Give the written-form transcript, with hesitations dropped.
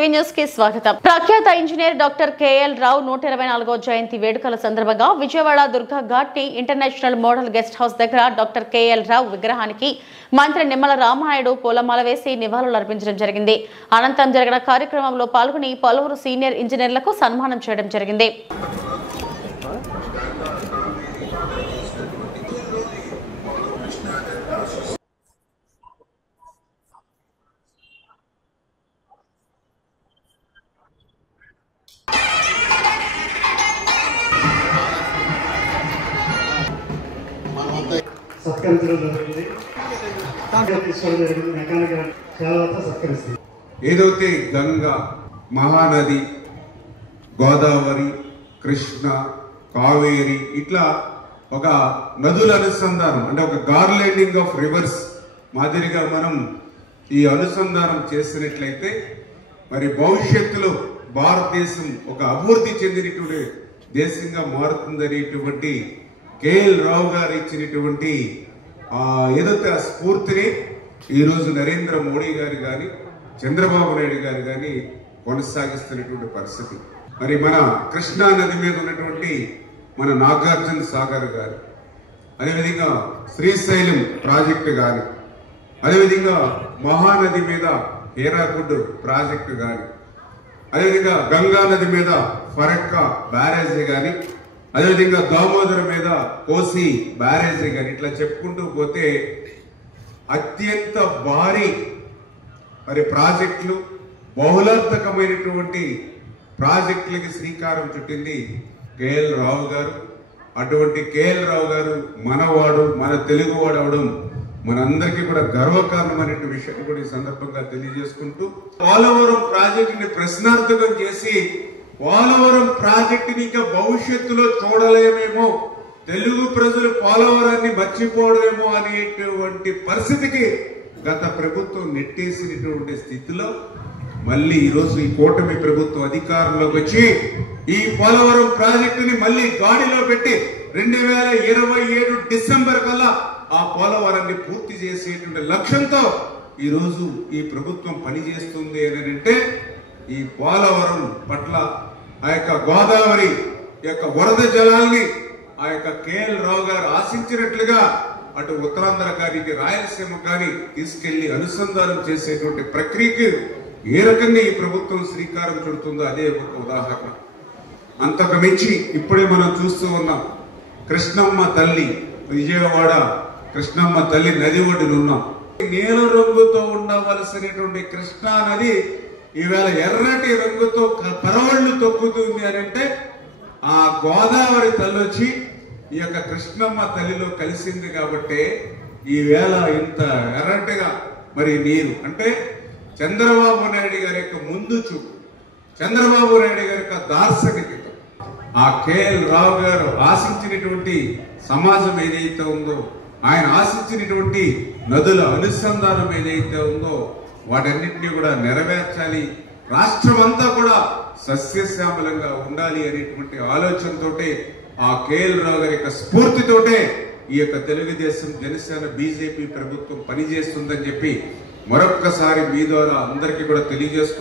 TV news కి స్వాగతం. ప్రఖ్యాత ఇంజనీర్ డాక్టర్ కేఎల్ రావు 124వ జయంతి వేడుకల సందర్భంగా Vijayawada Durga Ghat international model guest house దగ్గర డాక్టర్ కేఎల్ రావు విగ్రహానికి మంత్రి నిమ్మల రామానాయుడు పూలమాల వేసి నివాళులు అర్పించడం జరిగింది. అనంతరం జరిగిన కార్యక్రమంలో పాల్గొని పలువురు సీనియర్ ఇంజనీర్లకు సన్మానం చేయడం జరిగింది. ఏదైతే గంగా, మహానది, గోదావరి, కృష్ణ, కావేరి ఇట్లా ఒక నదుల అనుసంధానం అంటే ఒక గార్లెండింగ్ ఆఫ్ రివర్స్ మాదిరిగా మనం ఈ అనుసంధానం చేసినట్లయితే మరి భవిష్యత్తులో భారతదేశం ఒక అభివృద్ధి చెందినటువంటి దేశంగా మారుతుందనేటువంటి కేఎల్ రావు గారు ఇచ్చినటువంటి ఏదైతే ఆ స్ఫూర్తిని ఈరోజు నరేంద్ర మోడీ గారు కానీ చంద్రబాబు నాయుడు గారు కానీ కొనసాగిస్తున్నటువంటి పరిస్థితి. మరి మన కృష్ణా నది మీద ఉన్నటువంటి మన నాగార్జున సాగర్ గారు, అదేవిధంగా శ్రీశైలం ప్రాజెక్టు కానీ, అదేవిధంగా మహానది మీద హీరాకుడ్ ప్రాజెక్టు కానీ, అదేవిధంగా గంగా నది మీద ఫరక్కా బ్యారేజీ కానీ, అదేవిధంగా దామోదర్ మీద కోసి బ్యారేజీ కానీ ఇట్లా చెప్పుకుంటూ పోతే అత్యంత భారీ మరి ప్రాజెక్టులు, బహుళార్థకమైనటువంటి ప్రాజెక్టులకి శ్రీకారం చుట్టింది కేఎల్ రావు గారు. అటువంటి కేఎల్ రావు గారు మనవాడు, మన తెలుగువాడు అవడం మనందరికీ కూడా గర్వకారణమైనటువంటి విషయాన్ని కూడా ఈ సందర్భంగా తెలియజేసుకుంటూ పోలవరం ప్రాజెక్టుని ప్రశ్నార్థకం చేసి పోలవరం ప్రాజెక్టుని ఇంకా భవిష్యత్తులో చూడలేమేమో, తెలుగు ప్రజలు పోలవరాన్ని మర్చిపోవడమేమో అనేటువంటి పరిస్థితికి గత ప్రభుత్వం నెట్టేసినటువంటి స్థితిలో మళ్ళీ ఈరోజు ఈ కూటమి ప్రభుత్వం అధికారంలోకి వచ్చి ఈ పోలవరం ప్రాజెక్టుని మళ్ళీ గాడిలో పెట్టి 2027 డిసెంబర్ కల్లా ఆ పోలవరాన్ని పూర్తి చేసేటువంటి లక్ష్యంతో ఈరోజు ఈ ప్రభుత్వం పనిచేస్తుంది అని అంటే ఈ పోలవరం పట్ల ఆ యొక్క గోదావరి యొక్క వరద జలాల్ని ఆ యొక్క కేఎల్ రావు గారు ఆశించినట్లుగా అటు ఉత్తరాంధ్ర కానీ రాయలసీమ కానీ తీసుకెళ్లి అనుసంధానం చేసేటువంటి ప్రక్రియకి ఏ రకంగా ఈ ప్రభుత్వం శ్రీకారం చుడుతుందో అదే ఒక ఉదాహరణ. అంతకు మించి ఇప్పుడే మనం చూస్తూ ఉన్నాం, కృష్ణమ్మ తల్లి విజయవాడ కృష్ణమ్మ తల్లి నది ఒడ్డున ఉన్నాం. నీల రంగుతో ఉండవలసినటువంటి కృష్ణా నది ఈవేళ ఎర్రటి రంగుతో పరవళ్లు తొక్కుతుంది అని అంటే ఆ గోదావరి తల్లి వచ్చి ఈ యొక్క కృష్ణమ్మ తల్లిలో కలిసింది కాబట్టి ఈవేళ ఇంత ఎర్రటిగా మరి నీరు అంటే చంద్రబాబు నాయుడు గారి యొక్క ముందు చూపు, చంద్రబాబు నాయుడు గారి యొక్క దార్శనికత, ఆ కేఎల్ రావు గారు ఆశించినటువంటి సమాజం ఏదైతే ఉందో, ఆయన ఆశించినటువంటి నదుల అనుసంధానం ఏదైతే ఉందో వాటన్నింటినీ కూడా నెరవేర్చాలి, రాష్ట్రం అంతా కూడా సస్యశ్యామలంగా ఉండాలి అనేటువంటి ఆలోచనతోటే ఆ కేఎల్ రావు గారి యొక్క స్ఫూర్తితోటే ఈ యొక్క తెలుగుదేశం, జనసేన, బీజేపీ ప్రభుత్వం పనిచేస్తుందని చెప్పి మరొక్కసారి మీ ద్వారా అందరికీ కూడా తెలియజేసుకుంటున్నాను.